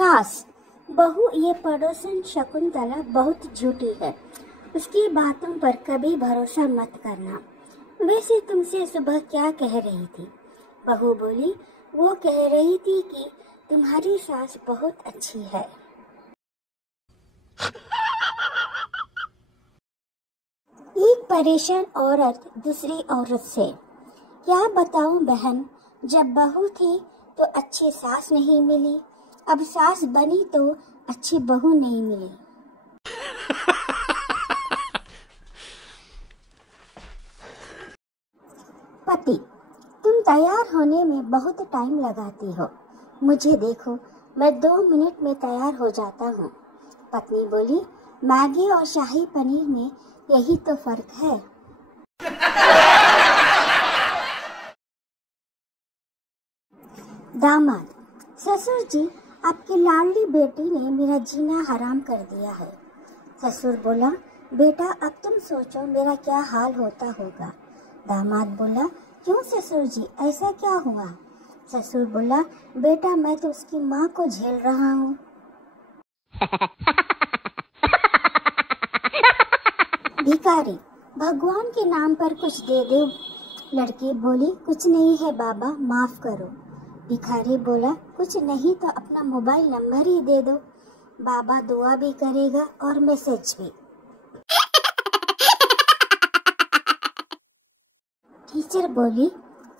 सास, बहू ये पड़ोसन शकुंतला बहुत झूठी है, उसकी बातों पर कभी भरोसा मत करना। वैसे तुमसे सुबह क्या कह रही थी? बहू बोली, वो कह रही थी कि तुम्हारी सास बहुत अच्छी है। एक परेशान औरत दूसरी औरत से, क्या बताऊं बहन, जब बहू थी तो अच्छी सास नहीं मिली, अब सास बनी तो अच्छी बहू नहीं मिली। पति, तुम तैयार होने में बहुत टाइम लगाती हो, मुझे देखो मैं 2 मिनट में तैयार हो जाता हूँ। पत्नी बोली, मैगी और शाही पनीर में यही तो फर्क है। दामाद, ससुर जी आपकी लाडली बेटी ने मेरा जीना हराम कर दिया है। ससुर बोला, बेटा अब तुम सोचो मेरा क्या हाल होता होगा। दामाद बोला, क्यों ससुर जी, ऐसा क्या हुआ? ससुर बोला, बेटा मैं तो उसकी माँ को झेल रहा हूँ। भिखारी, भगवान के नाम पर कुछ दे दो। लड़की बोली, कुछ नहीं है बाबा, माफ करो। भिखारी बोला, कुछ नहीं तो अपना मोबाइल नंबर ही दे दो, बाबा दुआ भी करेगा और मैसेज भी। टीचर बोली,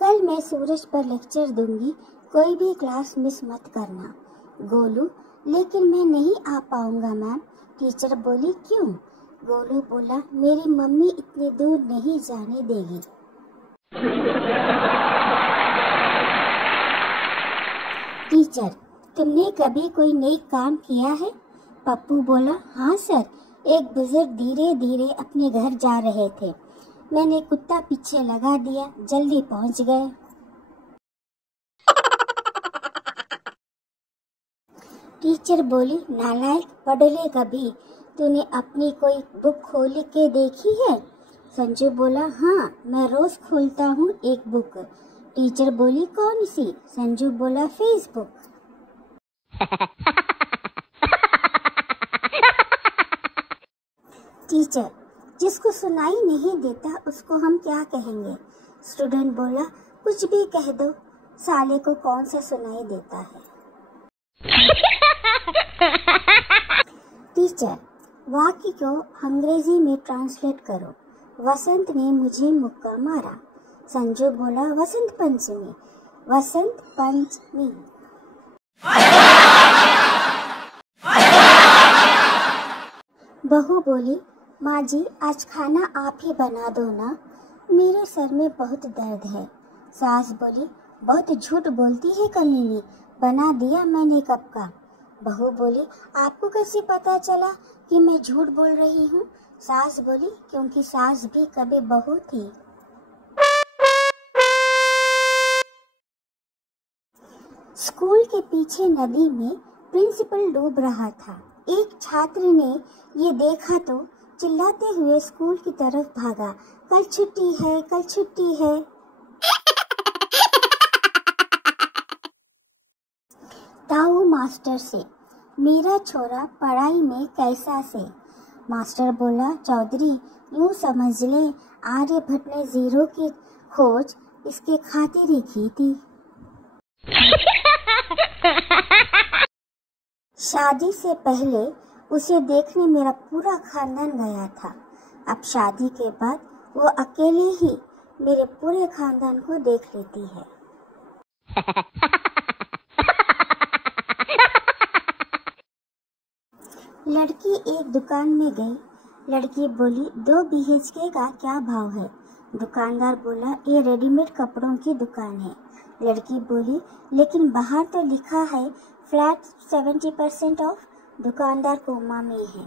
कल मैं सूरज पर लेक्चर दूंगी, कोई भी क्लास मिस मत करना। गोलू, लेकिन मैं नहीं आ पाऊंगा मैम। टीचर बोली, क्यों? गोलू बोला, मेरी मम्मी इतनी दूर नहीं जाने देगी। टीचर, तुमने कभी कोई नेक काम किया है? पप्पू बोला, हाँ सर, एक बुजुर्ग धीरे धीरे अपने घर जा रहे थे, मैंने कुत्ता पीछे लगा दिया, जल्दी पहुंच गए। टीचर बोली, नालायक, पढ़ ले कभी, तूने अपनी कोई बुक खोल के देखी है? संजू बोला, हाँ मैं रोज खोलता हूँ एक बुक। टीचर बोली, कौन सी? संजू बोला, फेसबुक। टीचर, जिसको सुनाई नहीं देता उसको हम क्या कहेंगे? स्टूडेंट बोला, कुछ भी कह दो, साले को कौन सा सुनाई देता है। टीचर, वाक्य को अंग्रेजी में ट्रांसलेट करो। वसंत ने मुझे मुक्का मारा। संजू बोला, वसंत पंचमी, वसंत पंचमी। बहू बोली, माँ जी आज खाना आप ही बना दो ना, मेरे सर में बहुत दर्द है। सास बोली, बहुत झूठ बोलती है कमीनी, बना दिया मैंने कब का। बहू बोली, आपको कैसे पता चला कि मैं झूठ बोल रही हूँ? सास बोली, क्योंकि सास भी कभी बहू थी। स्कूल के पीछे नदी में प्रिंसिपल डूब रहा था। एक छात्र ने ये देखा तो चिल्लाते हुए स्कूल की तरफ भागा, कल छुट्टी है, कल छुट्टी है। ताऊ मास्टर से, मेरा छोरा पढ़ाई में कैसा से? मास्टर बोला, चौधरी यूं समझ ले, आर्यभट्ट ने जीरो की खोज इसके खातिर ही की थी। शादी से पहले उसे देखने मेरा पूरा खानदान गया था, अब शादी के बाद वो अकेले ही मेरे पूरे खानदान को देख लेती है। लड़की एक दुकान में गई। लड़की बोली, 2 BHK का क्या भाव है? दुकानदार बोला, ये रेडीमेड कपड़ों की दुकान है। लड़की बोली, लेकिन बाहर तो लिखा है फ्लैट 70% ऑफ। दुकानदार कोमा में है।